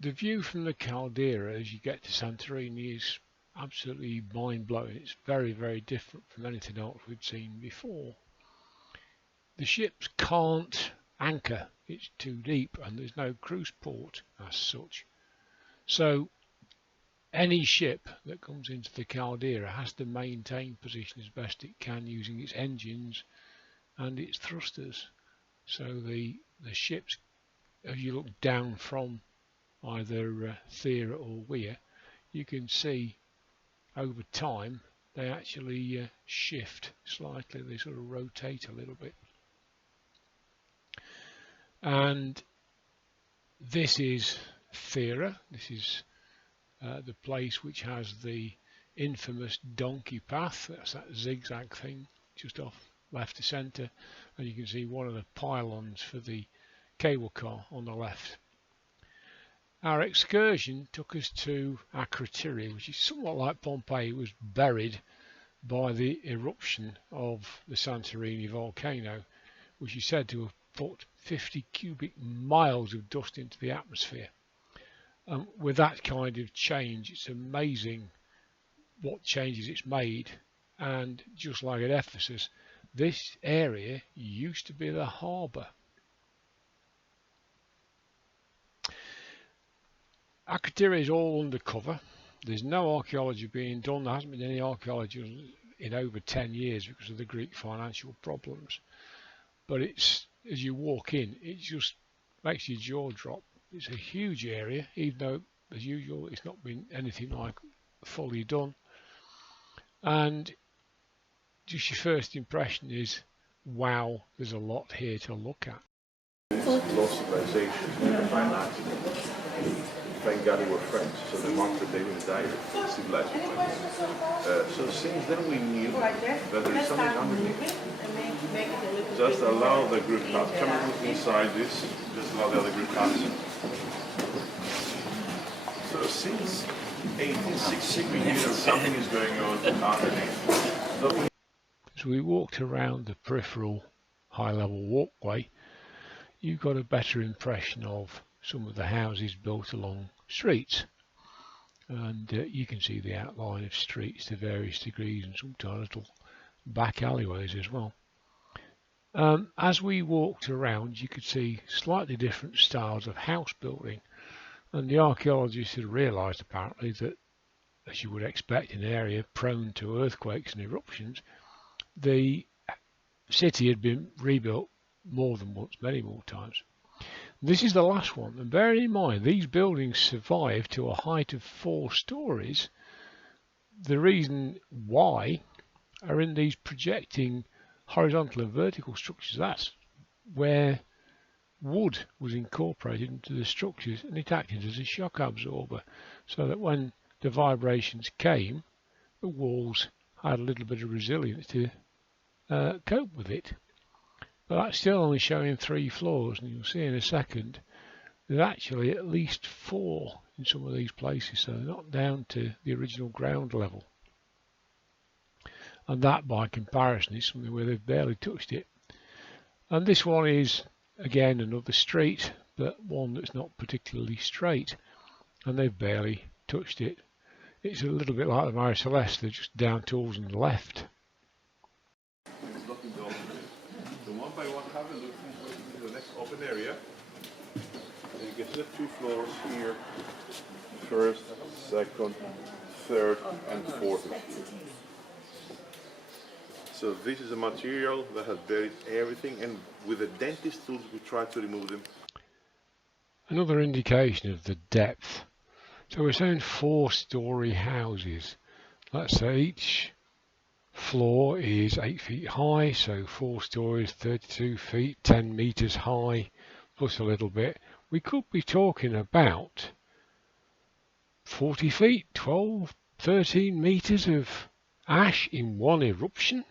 The view from the caldera as you get to Santorini is absolutely mind-blowing. It's very, very different from anything else we've seen before. The ships can't anchor, it's too deep, and there's no cruise port as such. So any ship that comes into the caldera has to maintain position as best it can using its engines and its thrusters. So the ships, as you look down from either Thira or Weir, you can see over time they actually shift slightly, they sort of rotate a little bit. And this is Thira. This is the place which has the infamous donkey path. That's that zigzag thing just off left to centre, and you can see one of the pylons for the cable car on the left. Our excursion took us to Akrotiri, which is somewhat like Pompeii. It was buried by the eruption of the Santorini volcano, which is said to have put 50 cubic miles of dust into the atmosphere. With that kind of change, it's amazing what changes it's made. And just like at Ephesus, this area used to be the harbour. Akrotiri is all undercover. There's no archaeology being done. There hasn't been any archaeology in over 10 years because of the Greek financial problems. But it's, as you walk in, it just makes your jaw drop. It's a huge area, even though, as usual, it's not been anything like fully done. And just your first impression is, wow, there's a lot here to look at. Lost civilization by an accident. Thank God they were friends, so they marked the day in the diary, civilized people. So since then we knew that there is something underneath. Just allow the group path. Come inside this, just allow the other group paths. So since 1860 we knew that something is going on underneath. As we walked around the peripheral high-level walkway, you got a better impression of some of the houses built along streets, and you can see the outline of streets to various degrees and sometimes little back alleyways as well. As we walked around, you could see slightly different styles of house building, and the archaeologists had realised apparently that, as you would expect in an area prone to earthquakes and eruptions, the city had been rebuilt more than once, many more times. This is the last one, and bearing in mind these buildings survived to a height of 4 stories. The reason why are in these projecting horizontal and vertical structures. That's where wood was incorporated into the structures, and it acted as a shock absorber, so that when the vibrations came, the walls had a little bit of resilience to cope with it. But that's still only showing 3 floors, and you'll see in a second there's actually at least 4 in some of these places, so they're not down to the original ground level. And that, by comparison, is something where they've barely touched it. And this one is, again, another street, but one that's not particularly straight, and they've barely touched it. It's a little bit like the Mare Celeste, they're just down tools on the left. So one by one, have a look into the next open area. And you get the 2 floors here, first, second, third, and fourth. So this is a material that has buried everything, and with the dentist tools we try to remove them. Another indication of the depth. So we're saying 4-storey houses. Let's say each floor is 8 feet high, so 4 stories, 32 feet, 10 meters high, plus a little bit. We could be talking about 40 feet, 12, 13 meters of ash in one eruption.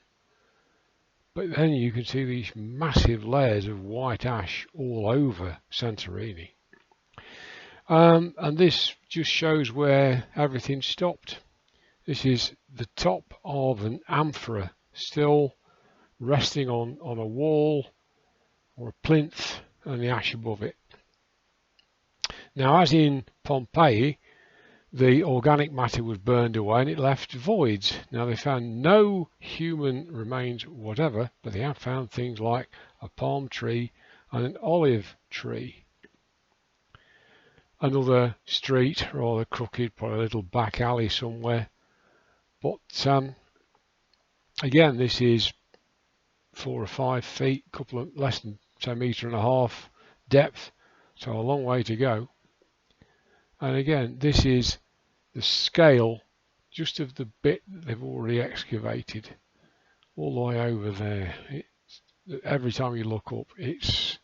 But then you can see these massive layers of white ash all over Santorini. And this just shows where everything stopped. This is the top of an amphora, still resting on a wall or a plinth, and the ash above it. Now, as in Pompeii, the organic matter was burned away and it left voids. Now, they found no human remains whatever, but they have found things like a palm tree and an olive tree. Another street, rather crooked, probably a little back alley somewhere. But again, this is 4 or 5 feet, couple of less than say, 1.5 meters depth, so a long way to go. And again, this is the scale just of the bit that they've already excavated, all the way over there. Every time you look up, it's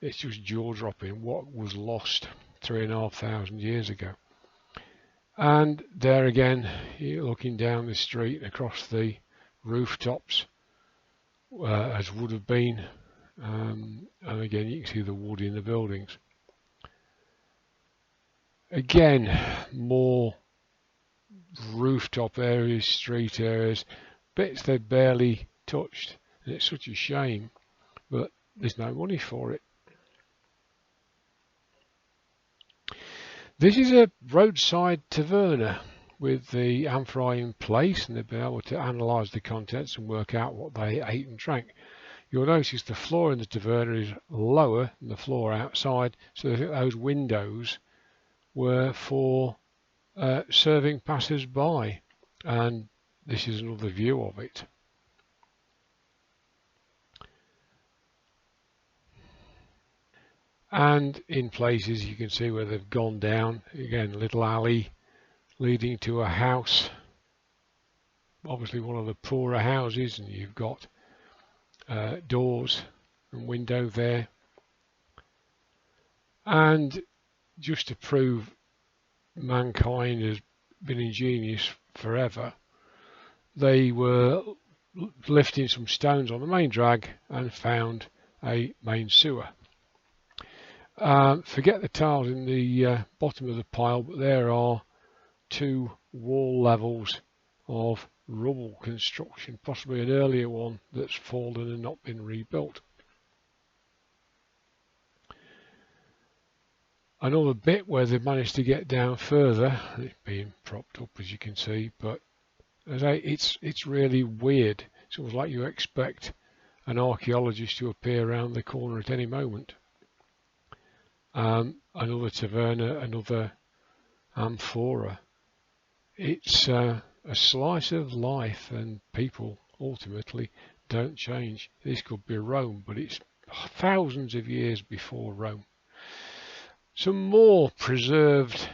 just jaw-dropping what was lost 3,500 years ago. And there again, you're looking down the street across the rooftops, as would have been, and again you can see the wood in the buildings. Again, more rooftop areas, street areas, bits they barely touched, and it's such a shame, but there's no money for it. This is a roadside taverna with the amphorae in place, and they've been able to analyse the contents and work out what they ate and drank. You'll notice the floor in the taverna is lower than the floor outside, so those windows were for serving passers-by, and this is another view of it. And in places you can see where they've gone down, again, a little alley leading to a house, obviously one of the poorer houses, and you've got doors and window there. And just to prove mankind has been ingenious forever, they were lifting some stones on the main drag and found a main sewer. Forget the tiles in the bottom of the pile, but there are 2 wall levels of rubble construction, possibly an earlier one that's fallen and not been rebuilt. Another bit where they've managed to get down further, it's being propped up as you can see, but as it's really weird. It's almost like you expect an archaeologist to appear around the corner at any moment. Another taverna, another amphora. It's a slice of life, and people ultimately don't change. This could be Rome, but it's thousands of years before Rome. Some more preserved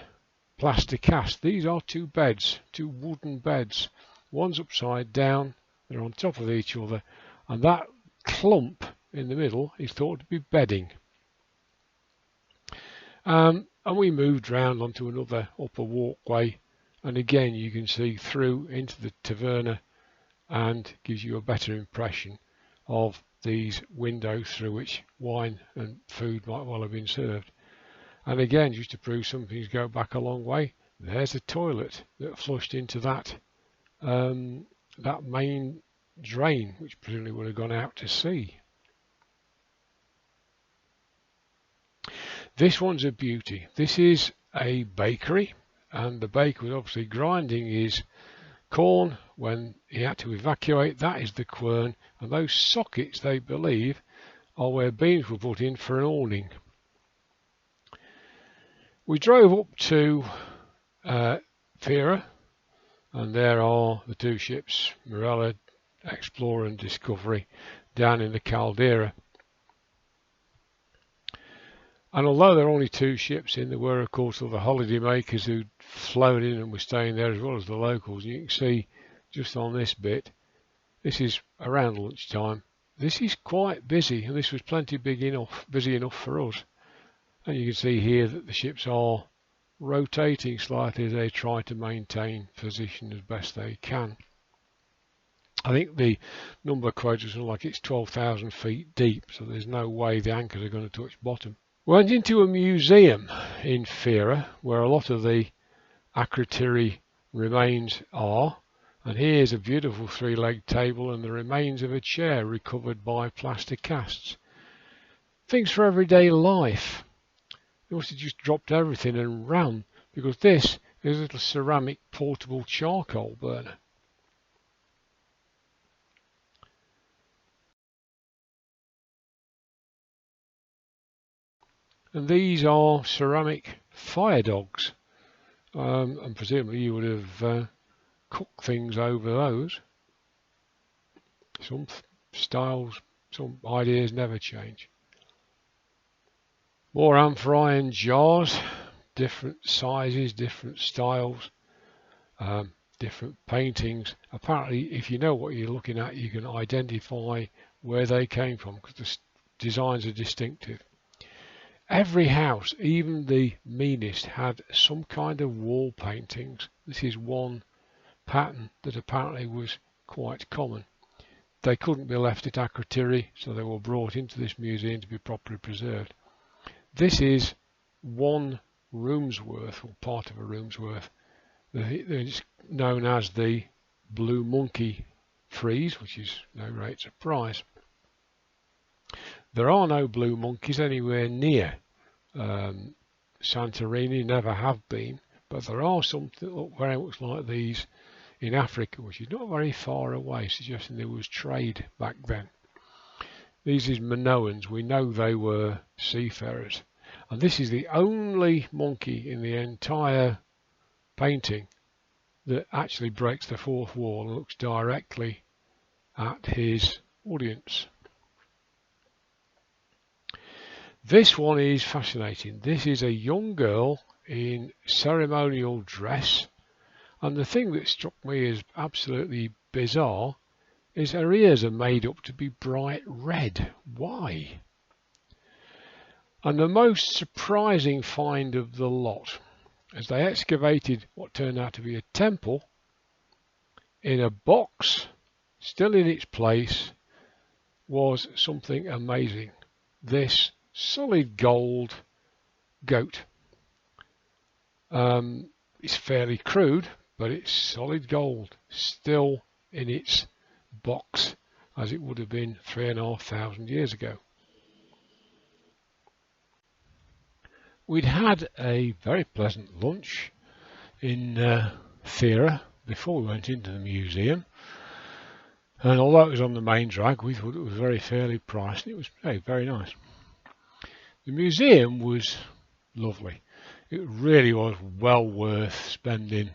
plaster cast. These are 2 beds, 2 wooden beds. One's upside down, they're on top of each other, and that clump in the middle is thought to be bedding. And we moved round onto another upper walkway, and again you can see through into the taverna, and gives you a better impression of these windows through which wine and food might well have been served. And again, just to prove some things go back a long way, there's a toilet that flushed into that that main drain, which presumably would have gone out to sea. This one's a beauty. This is a bakery, and the baker was obviously grinding his corn when he had to evacuate. That is the quern, and those sockets, they believe, are where beams were put in for an awning. We drove up to Thira, and there are the 2 ships, Marella, Explorer and Discovery, down in the caldera. And although there are only 2 ships in, there were of course other holiday makers who'd flown in and were staying there, as well as the locals. And you can see just on this bit, this is around lunchtime. This is quite busy, and this was plenty busy enough for us. And you can see here that the ships are rotating slightly as they try to maintain position as best they can. I think the number quoted is like it's 12,000 feet deep, so there's no way the anchors are going to touch bottom. We went into a museum in Thira where a lot of the Akrotiri remains are, and here's a beautiful 3-legged table and the remains of a chair recovered by plaster casts. Things for everyday life. They must have just dropped everything and ran, because this is a little ceramic portable charcoal burner. And these are ceramic fire dogs, and presumably you would have cooked things over those. Some styles, some ideas never change. More amphiron jars, different sizes, different styles, different paintings. Apparently, if you know what you're looking at, you can identify where they came from, because the designs are distinctive. Every house, even the meanest, had some kind of wall paintings. This is one pattern that apparently was quite common. They couldn't be left at Akrotiri, so they were brought into this museum to be properly preserved. This is one room's worth, or part of a room's worth. It's known as the Blue Monkey frieze, which is no great surprise. There are no blue monkeys anywhere near Santorini, never have been, but there are some that look very much like these in Africa, which is not very far away, suggesting there was trade back then. These is Minoans. We know they were seafarers. And this is the only monkey in the entire painting that actually breaks the fourth wall and looks directly at his audience. This one is fascinating. This is a young girl in ceremonial dress, and the thing that struck me as absolutely bizarre is her ears are made up to be bright red. Why? And the most surprising find of the lot, as they excavated what turned out to be a temple, in a box, still in its place, was something amazing. This solid gold goat. It's fairly crude, but it's solid gold, still in its box, as it would have been 3,500 years ago. We'd had a very pleasant lunch in Thira before we went into the museum, and although it was on the main drag, we thought it was very fairly priced, and it was very nice. The museum was lovely. It really was well worth spending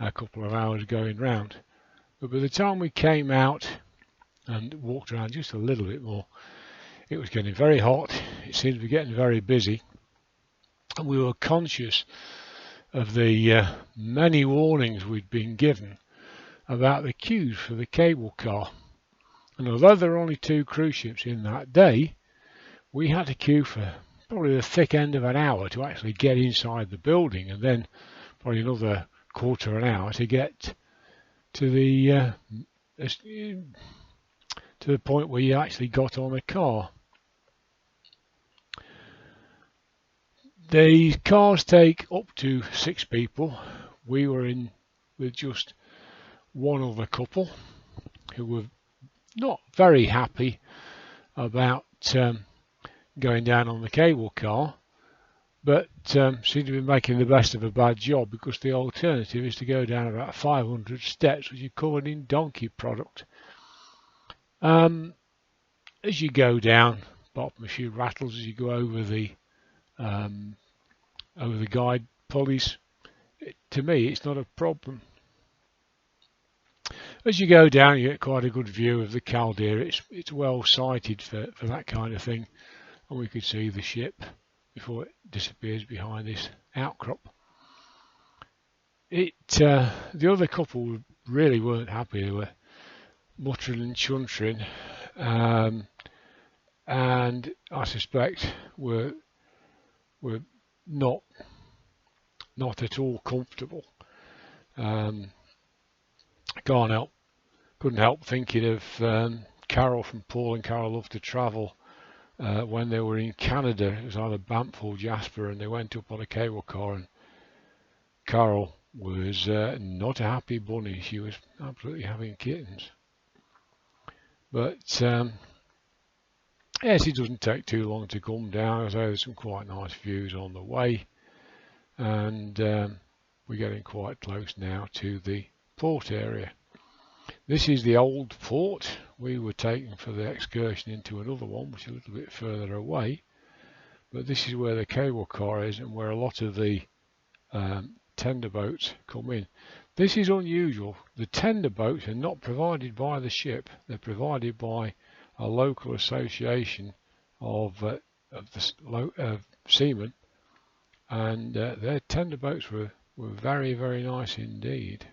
a couple of hours going round. But by the time we came out and walked around just a little bit more, it was getting very hot. It seemed to be getting very busy. And we were conscious of the many warnings we'd been given about the queues for the cable car. And although there were only 2 cruise ships in that day, we had to queue for probably the thick end of an hour to actually get inside the building, and then probably another quarter of an hour to get to the point where you actually got on a car. The cars take up to 6 people. We were in with just one other couple who were not very happy about going down on the cable car, but seem to be making the best of a bad job, because the alternative is to go down about 500 steps, which are covered in donkey product. As you go down, bottom a few rattles as you go over the guide pulleys. To me, it's not a problem. As you go down, you get quite a good view of the caldera. It's well sighted for that kind of thing, and we could see the ship before it disappears behind this outcrop. The other couple really weren't happy. They were muttering and chuntering, and I suspect were not at all comfortable. Couldn't help thinking of Carol from Paul and Carol Love to Travel when they were in Canada. It was either Banff or Jasper, and they went up on a cable car, and Carol was not a happy bunny. She was absolutely having kittens. But Yes, it doesn't take too long to come down, so there's some quite nice views on the way, and we're getting quite close now to the port area. This is the old port. We were taken for the excursion into another one, which is a little bit further away, but this is where the cable car is and where a lot of the tender boats come in. This is unusual. The tender boats are not provided by the ship, they're provided by a local association of seamen, and their tender boats were very, very nice indeed.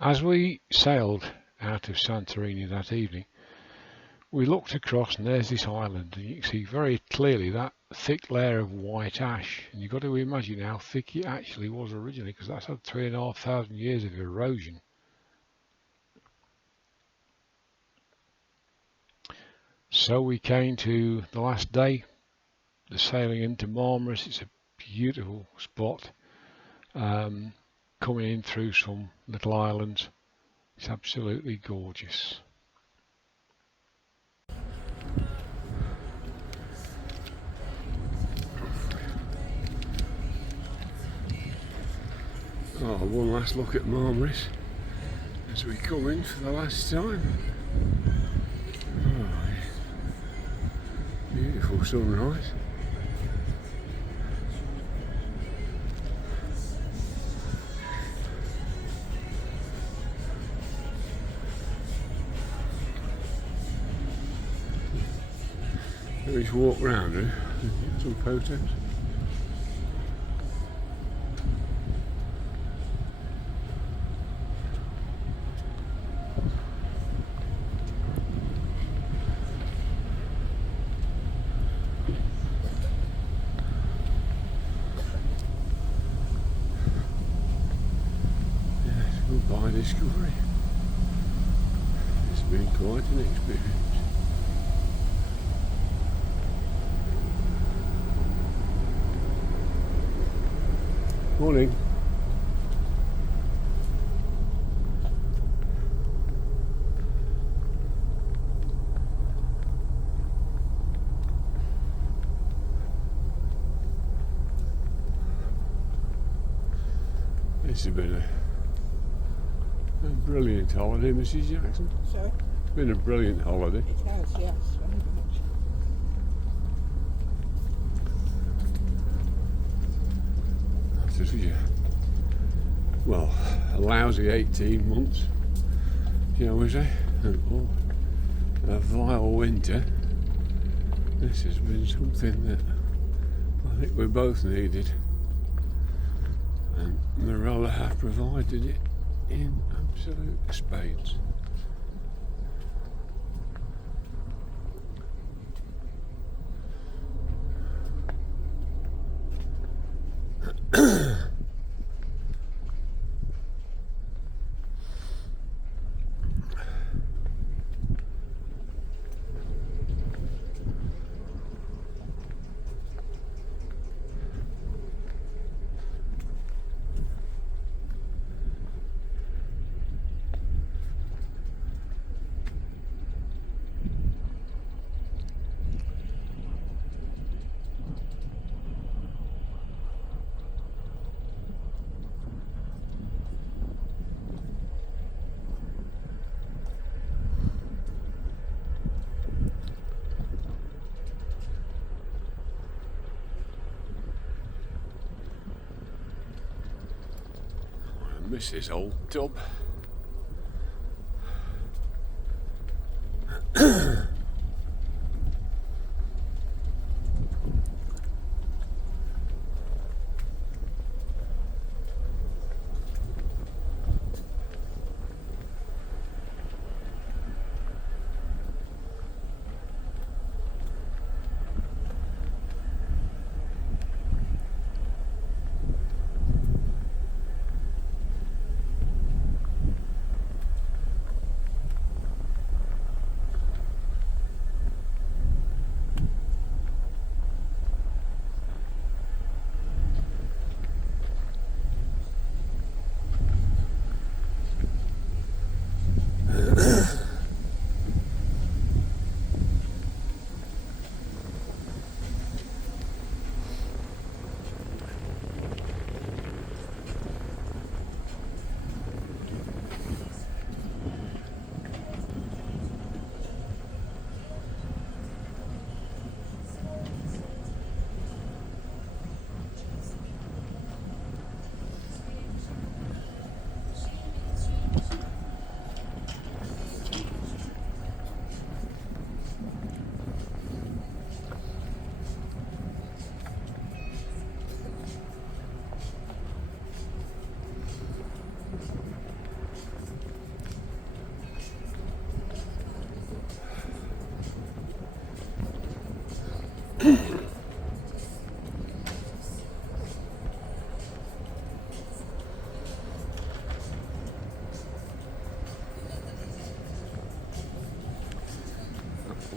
As we sailed out of Santorini that evening, we looked across and there's this island, and you can see very clearly that thick layer of white ash, and you've got to imagine how thick it actually was originally, because that's had 3,500 years of erosion. So we came to the last day, the sailing into Marmaris. It's a beautiful spot, coming in through some little islands. It's absolutely gorgeous. Oh, one last look at Marmaris as we come in for the last time. Oh, beautiful sunrise. Let me just walk round and get some photos. Goodbye Discovery. It's been quite an experience. Morning. This has been a brilliant holiday, Mrs. Jackson. Sorry? It's been a brilliant holiday. It has, yes, very much. This was well, a lousy 18 months, shall we say, and a vile winter. This has been something that I think we both needed, and Marella have provided it in absolute spades. This is old tub.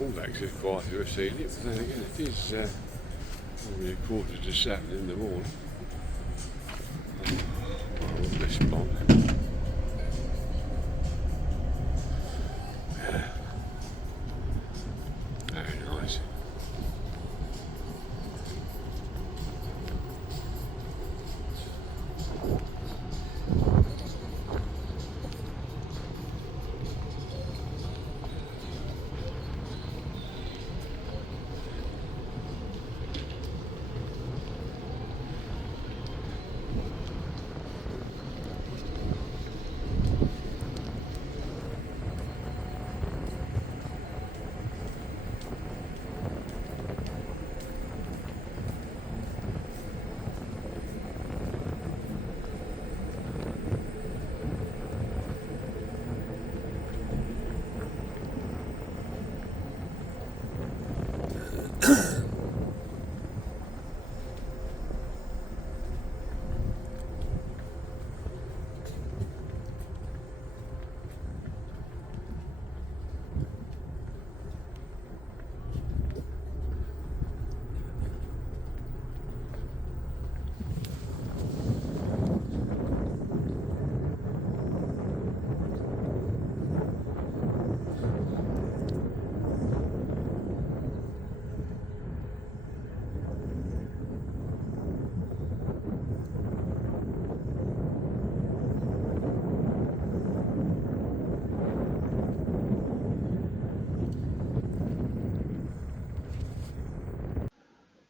All legs are quite to have seen it, but then again it is only 6:45 in the morning. Oh, this spot. Yeah. Very nice.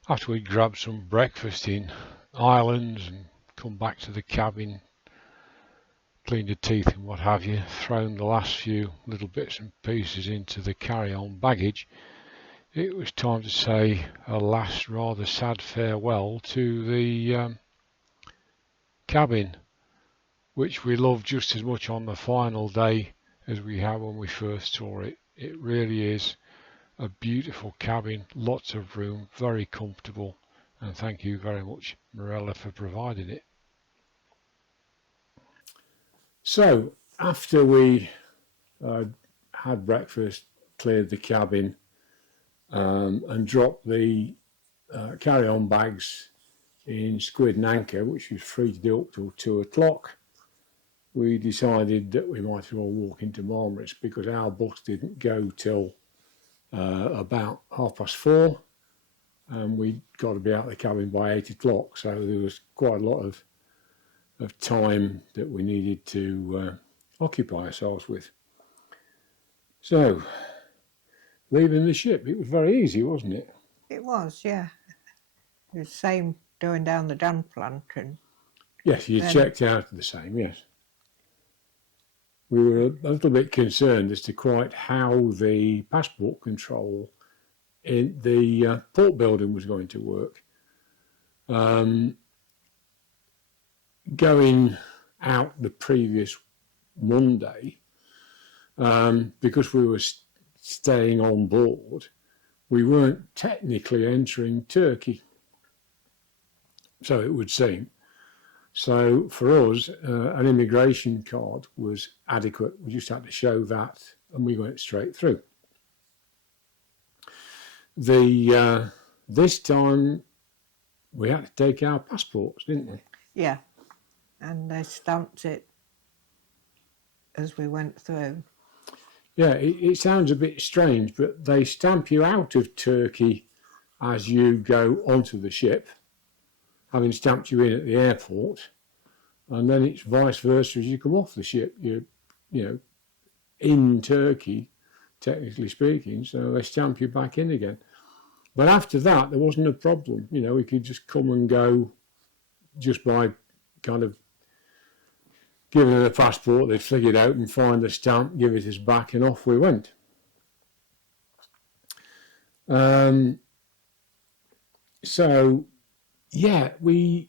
After we'd grabbed some breakfast in islands and come back to the cabin, cleaned your teeth and what have you, thrown the last few little bits and pieces into the carry-on baggage, it was time to say a last rather sad farewell to the cabin, which we loved just as much on the final day as we had when we first saw it. It really is a beautiful cabin, lots of room, very comfortable, and thank you very much, Marella, for providing it. So after we had breakfast, cleared the cabin, and dropped the carry-on bags in Squid and Anchor, which was free to do up till 2 o'clock, we decided that we might as well walk into Marmaris because our bus didn't go till about 4:30, and we got to be out of the cabin by 8 o'clock. So there was quite a lot of time that we needed to occupy ourselves with. So leaving the ship, it was very easy, wasn't it? It was, yeah. It was the same going down the dam plant and Yes, you then checked out the same, yes. we were a little bit concerned as to quite how the passport control in the port building was going to work. Going out the previous Monday, because we were staying on board, we weren't technically entering Turkey, so it would seem. So for us, an immigration card was adequate. We just had to show that, and we went straight through. This time we had to take our passports, didn't we? Yeah, and they stamped it as we went through. Yeah, it sounds a bit strange, but they stamp you out of Turkey as you go onto the ship, having stamped you in at the airport, and then it's vice versa as you come off the ship. You're, in Turkey, technically speaking, so they stamp you back in again. But after that, there wasn't a problem. We could just come and go just by kind of giving them a passport. They'd flick it out and find the stamp, give it us back, and off we went. So, yeah, the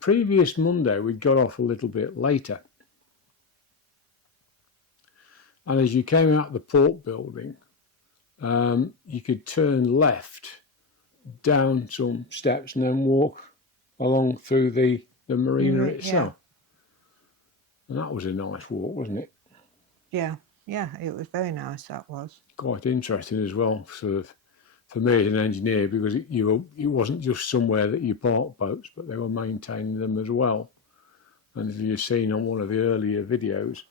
previous Monday we got off a little bit later. And as you came out the port building, you could turn left down some steps and then walk along through the marina itself. Yeah. And that was a nice walk, wasn't it? Yeah, it was very nice, that was. Quite interesting as well, sort of, for me as an engineer, because it wasn't just somewhere that you park boats, but they were maintaining them as well. And as you've seen on one of the earlier videos,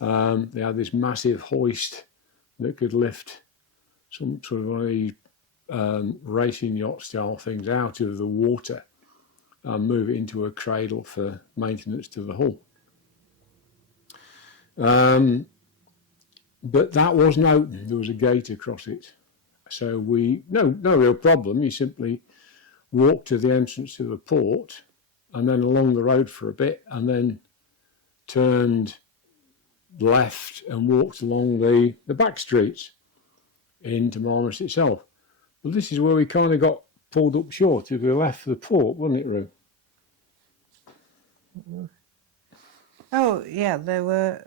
they had this massive hoist that could lift some sort of one of these racing yacht style things out of the water and move it into a cradle for maintenance to the hull. But that wasn't open. There was a gate across it. So no real problem. You simply walked to the entrance to the port and then along the road for a bit and then turned left and walked along the back streets into Marmaris itself. But this is where we kind of got pulled up short if we left the port, wasn't it, Roo? Oh, yeah, there were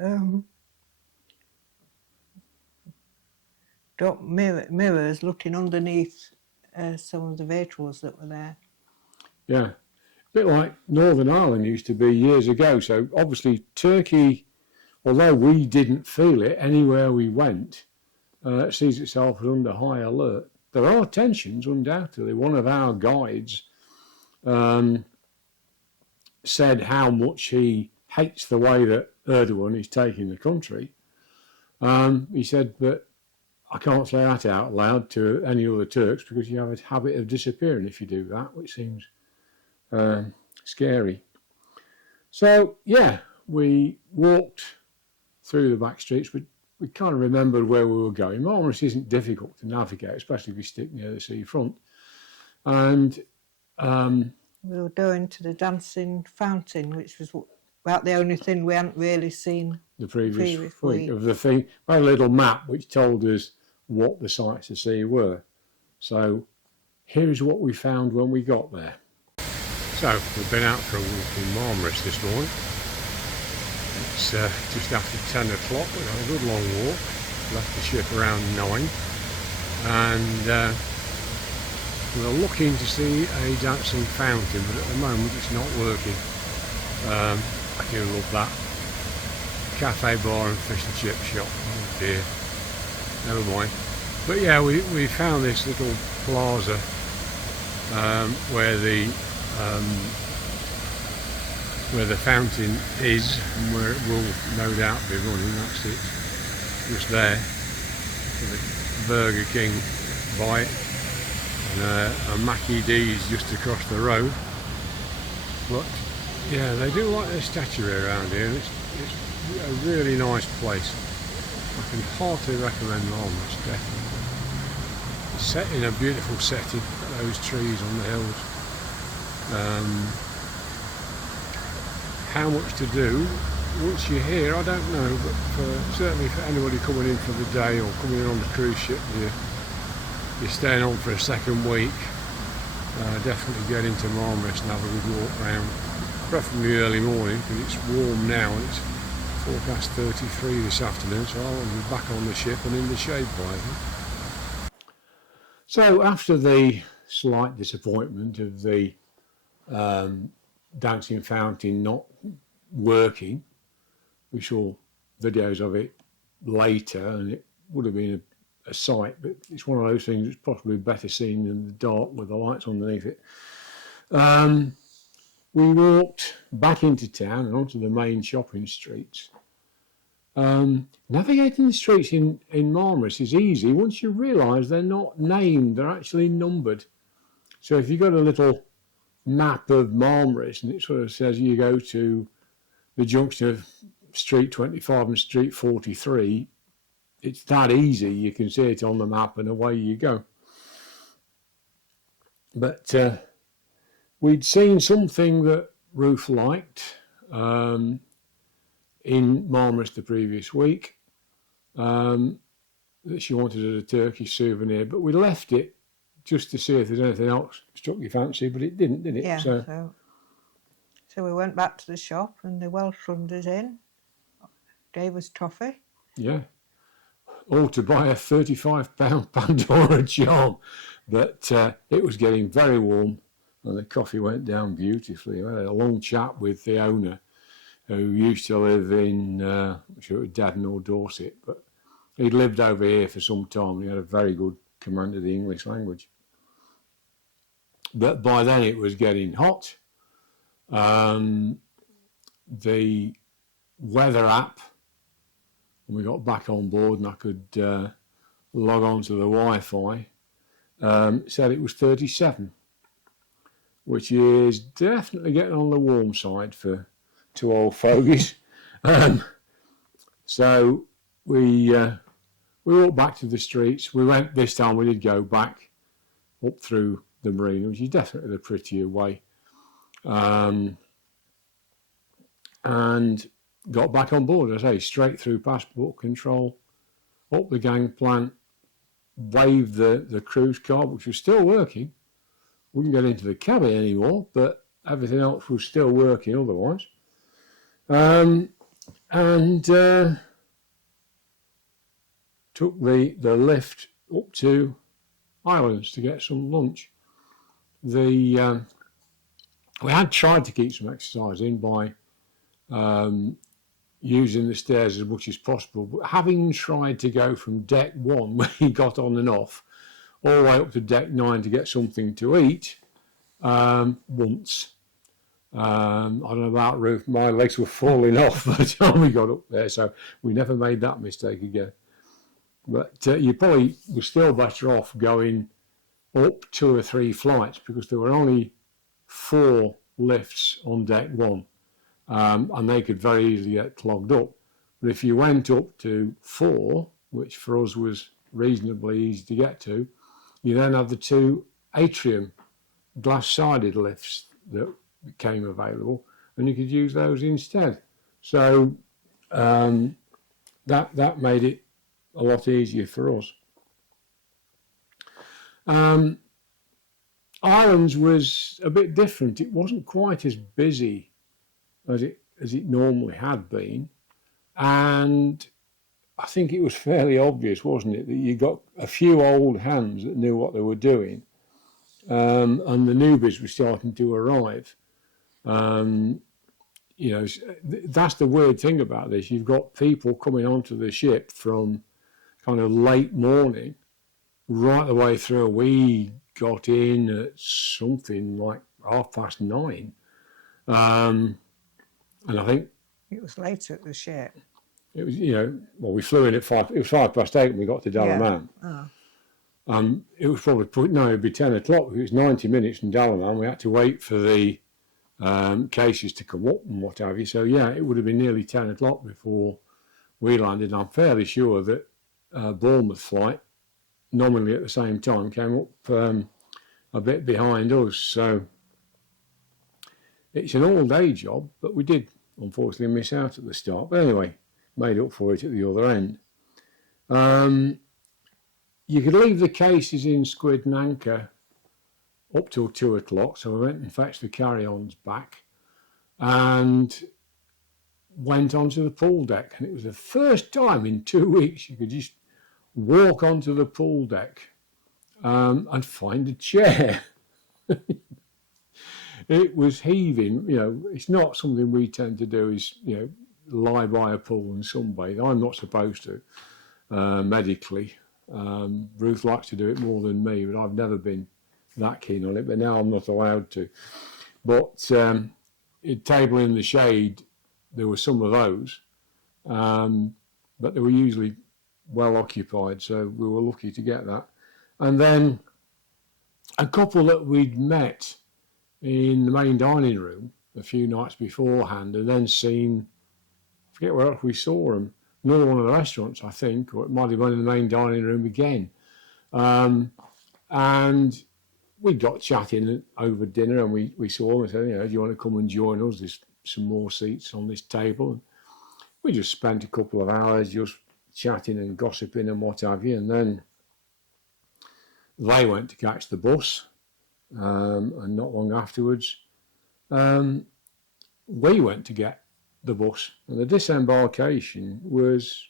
mirrors looking underneath some of the vehicles that were there. Yeah, a bit like Northern Ireland used to be years ago. So obviously Turkey, although we didn't feel it anywhere we went, sees itself as under high alert. There are tensions, undoubtedly. One of our guides said how much he hates the way that Erdogan is taking the country. He said, but I can't say that out loud to any other Turks because you have a habit of disappearing if you do that, which seems scary. So, yeah, we walked through the back streets. We kind of remembered where we were going. Marmaris isn't difficult to navigate, especially if you stick near the seafront. And we were going to the dancing fountain, which was about the only thing we hadn't really seen the previous week. Of the thing. We had a little map which told us what the sights to see were. So here's what we found when we got there. So we've been out for a walk in Marmaris this morning. It's just after 10 o'clock. We had a good long walk. Left the ship around 9, and we were looking to see a dancing fountain, but at the moment it's not working. I do love that. Cafe, bar and fish and chip shop. Oh dear. Never mind. But yeah, we found this little plaza where the fountain is and where it will no doubt be running. That's it. Just there. The Burger King by it. And a Mackie D's just across the road. But yeah, they do like their statuary around here. It's a really nice place. I can heartily recommend Marmaris, definitely. It's set in a beautiful setting, those trees on the hills. How much to do once you're here, I don't know, but certainly for anybody coming in for the day or coming in on the cruise ship, you're staying on for a second week, definitely get into Marmaris and have a good walk round, preferably early morning because it's warm now and it's forecast 33 this afternoon, so I'll be back on the ship and in the shade by then. So after the slight disappointment of the dancing fountain not working, we saw videos of it later and it would have been a sight, but it's one of those things that's possibly better seen in the dark with the lights underneath it. We walked back into town and onto the main shopping streets. Navigating the streets in Marmaris is easy once you realise they're not named, they're actually numbered. So if you've got a little map of Marmaris and it sort of says you go to the junction of Street 25 and Street 43, it's that easy. You can see it on the map and away you go. But we'd seen something that Ruth liked in Marmaris the previous week, that she wanted as a Turkish souvenir, but we left it just to see if there's anything else struck your fancy, but it didn't, did it? Yeah, so we went back to the shop and they welcomed us in, gave us toffee. Yeah. All to buy a £35 Pandora charm. But it was getting very warm and the coffee went down beautifully. We had a long chat with the owner who used to live in, I'm sure it was Devon or Dorset, but he'd lived over here for some time and he had a very good command of the English language. But by then it was getting hot. The weather app, when we got back on board and I could log on to the Wi-Fi, said it was 37, which is definitely getting on the warm side for two old fogies. So we walked back to the streets. We went, this time we did go back up through the marina, which is definitely the prettier way, and got back on board, as I say, straight through passport control, up the gangplank, waved the cruise card, which was still working. Wouldn't get into the cabin anymore, but everything else was still working otherwise. And took the lift up to Islands to get some lunch. We had tried to keep some exercise in by using the stairs as much as possible, but having tried to go from deck 1 where he got on and off all the way up to deck 9 to get something to eat once, I don't know about Ruth, my legs were falling off by the time we got up there, so we never made that mistake again. But you probably were still better off going up 2 or 3 flights because there were only 4 lifts on deck 1. And they could very easily get clogged up. But if you went up to 4, which for us was reasonably easy to get to, you then have the 2 atrium glass-sided lifts that became available, and you could use those instead. So that made it a lot easier for us. Islands was a bit different. It wasn't quite as busy as it normally had been, and I think it was fairly obvious, wasn't it, that you got a few old hands that knew what they were doing, and the newbies were starting to arrive. You know, that's the weird thing about this. You've got people coming onto the ship from kind of late morning right the way through. We got in at something like 9:30. And I think it was later at the ship. It was, you know, well, we flew in at 5. It was 8:05 when we got to Dalaman. Yeah. Oh. It was probably it'd be 10 o'clock. It was 90 minutes from Dalaman. We had to wait for the cases to come up and what have you. So yeah, it would have been nearly 10 o'clock before we landed. I'm fairly sure that Bournemouth flight, nominally at the same time, came up a bit behind us. So it's an all-day job, but we did unfortunately miss out at the start. But anyway, made up for it at the other end. You could leave the cases in Squid and Anchor up till 2 o'clock, so I went and fetched the carry-ons back and went onto the pool deck. And it was the first time in 2 weeks you could just walk onto the pool deck and find a chair. It was heaving. You know, it's not something we tend to do, is, you know, lie by a pool and sunbathe. I'm not supposed to, medically. Ruth likes to do it more than me, but I've never been that keen on it, but now I'm not allowed to. But table in the shade, there were some of those, but they were usually well occupied, so we were lucky to get that. And then a couple that we'd met in the main dining room a few nights beforehand, and then seen, I forget where else we saw them, another one of the restaurants, I think, or it might have been in the main dining room again. And we got chatting over dinner, and we saw them and said, you know, do you want to come and join us? There's some more seats on this table. And we just spent a couple of hours just chatting and gossiping and what have you. And then they went to catch the bus, and not long afterwards, we went to get the bus. And the disembarkation was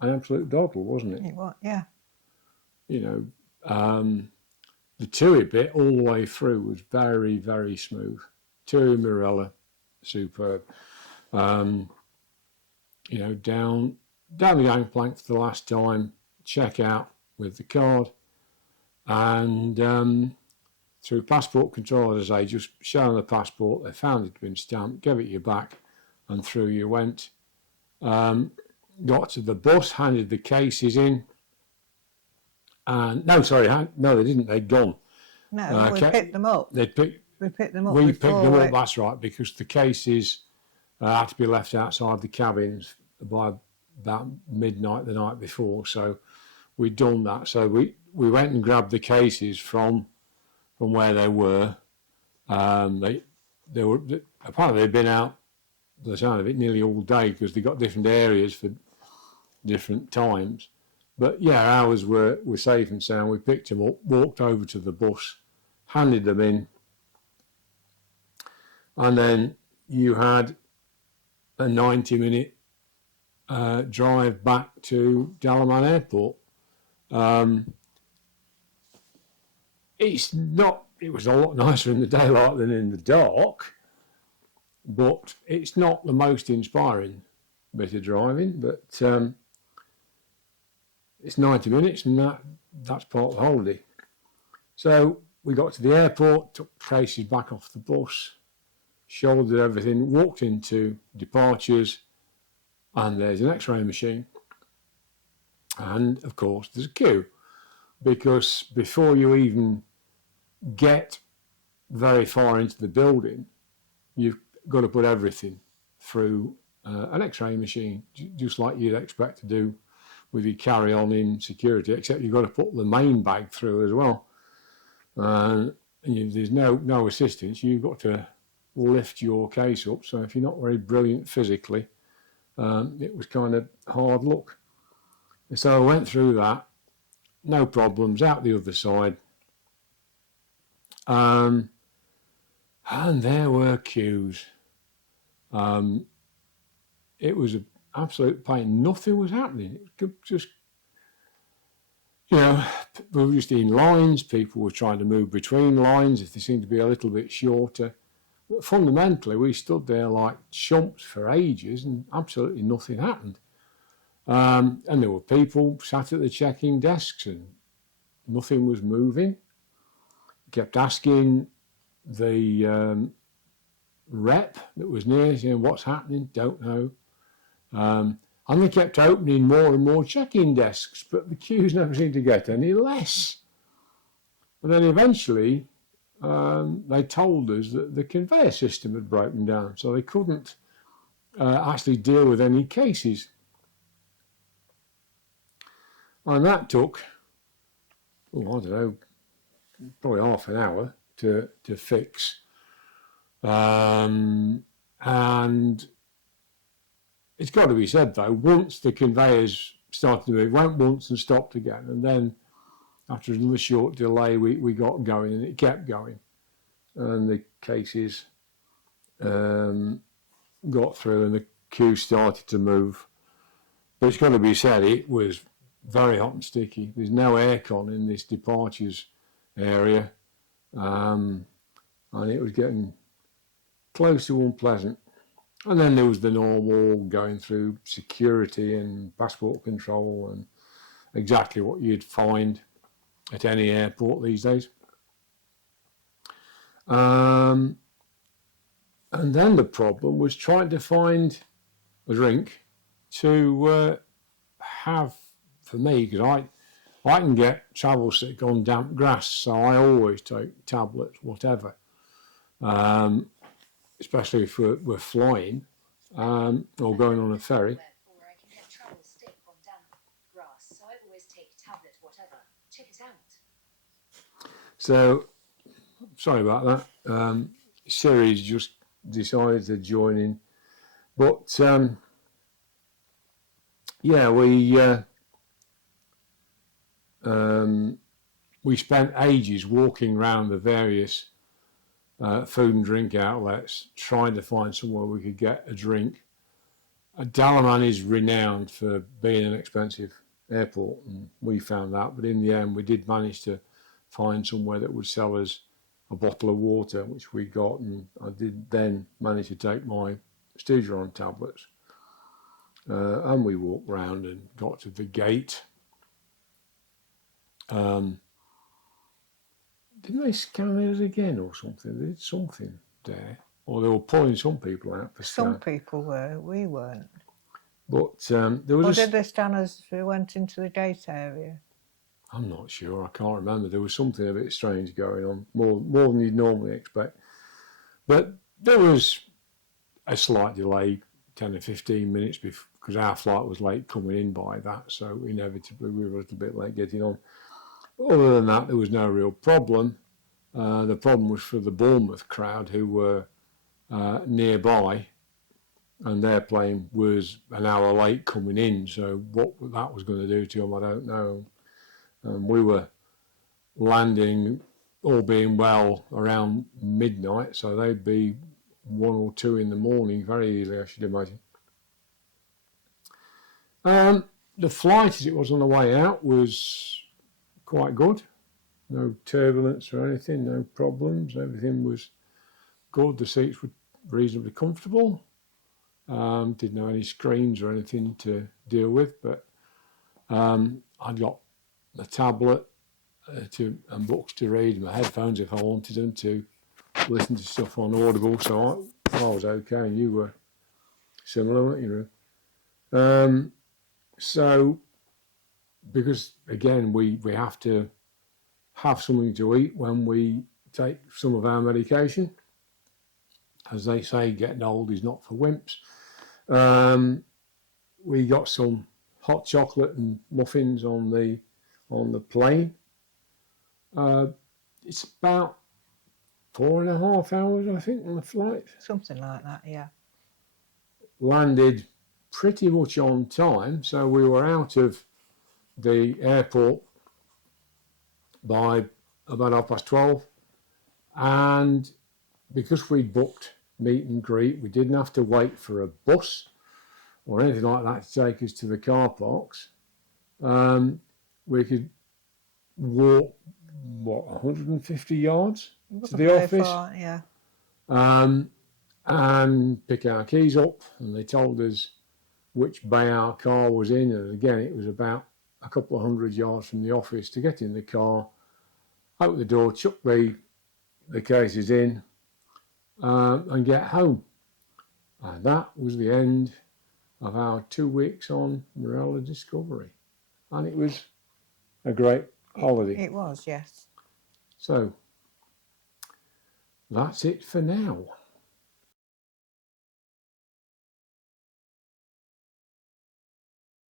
an absolute doddle, wasn't it? It was, yeah. You know, the Tui bit all the way through was very, very smooth. Tui, Marella, superb. You know, down the gangplank for the last time, check out with the card, and through passport control, as I say, just showing the passport, they found it had been stamped, gave it you back, and through you went. Got to the bus, handed the cases in, and no, they didn't. They'd gone. No, we picked them up. We picked them up. We picked them up. That's right, because the cases had to be left outside the cabins by about midnight the night before. So we'd done that. So we went and grabbed the cases from where they were. They were apparently they'd been out, by the sound of it, nearly all day, because they got different areas for different times. But yeah, ours were safe and sound. We picked them up, walked over to the bus, handed them in, and then you had a 90-minute drive back to Dalaman Airport. It was a lot nicer in the daylight than in the dark, but it's not the most inspiring bit of driving, but it's 90 minutes, and that's part of the holiday. So we got to the airport, took cases back off the bus, shouldered everything, walked into departures, and there's an X-ray machine. And of course there's a queue, because before you even get very far into the building, you've got to put everything through an X-ray machine, just like you'd expect to do with your carry-on in security, except you've got to put the main bag through as well. And there's no assistance. You've got to lift your case up. So if you're not very brilliant physically, it was kind of hard luck. So I went through that, no problems, out the other side. And there were queues. It was an absolute pain. Nothing was happening. It could just, you know, we were just in lines. People were trying to move between lines if they seemed to be a little bit shorter. But fundamentally, we stood there like chumps for ages and absolutely nothing happened. And there were people sat at the checking desks and nothing was moving. Kept asking the rep that was near, you know, what's happening, don't know. And they kept opening more and more check-in desks, but the queues never seemed to get any less. And then eventually they told us that the conveyor system had broken down, so they couldn't actually deal with any cases. And that took, I don't know, probably half an hour to fix. And it's got to be said though, once the conveyors started to move, went once and stopped again, and then after another short delay, we got going, and it kept going, and the cases got through, and the queue started to move. But it's got to be said, it was very hot and sticky. There's no aircon in this departures area, and it was getting close to unpleasant. And then there was the normal going through security and passport control and exactly what you'd find at any airport these days. And then the problem was trying to find a drink to have for me, because I can get travel sick on damp grass, so I always take tablets, whatever, especially if we're flying or going on a ferry. I can get travel sick on damp grass, so I always take tablet, whatever. Check it out. So, sorry about that. Siri's just decided to join in, but yeah, we spent ages walking around the various food and drink outlets trying to find somewhere we could get a drink. Dalaman is renowned for being an expensive airport, and we found that, but in the end we did manage to find somewhere that would sell us a bottle of water, which we got, and I did then manage to take my Stugeron tablets, and we walked round and got to the gate. Didn't they scan us again or something? They did something there, or they were pulling some people out for scan. Some people were, we weren't. But there was. Or did they scan us as we went into the gate area? I'm not sure. I can't remember. There was something a bit strange going on, more than you'd normally expect. But there was a slight delay, 10 or 15 minutes, because our flight was late coming in by that, so inevitably we were a little bit late getting on. Other than that, there was no real problem. The problem was for the Bournemouth crowd who were nearby, and their plane was an hour late coming in, so what that was going to do to them, I don't know. We were landing, all being well, around midnight, so they'd be 1 or 2 in the morning, very easily, I should imagine. The flight, as it was on the way out, was quite good. No turbulence or anything, no problems. Everything was good. The seats were reasonably comfortable. Didn't have any screens or anything to deal with, but I'd got a tablet and books to read, my headphones if I wanted them to listen to stuff on Audible, so I was okay, and you were similar, weren't you? So, because again, we have to have something to eat when we take some of our medication. As they say, getting old is not for wimps. We got some hot chocolate and muffins on the plane. It's about 4.5 hours, I think, on the flight. Something like that, yeah. Landed pretty much on time, so we were out of the airport by about 12:30, and because we'd booked meet and greet, we didn't have to wait for a bus or anything like that to take us to the car parks. We could walk 150 yards to the office, far, yeah. and pick our keys up, and they told us which bay our car was in, and again it was about a couple of 100 yards from the office to get in the car, open the door, chuck the cases in, and get home. And that was the end of our 2 weeks on Marella Discovery, and it was a great holiday. It was, yes. So that's it for now.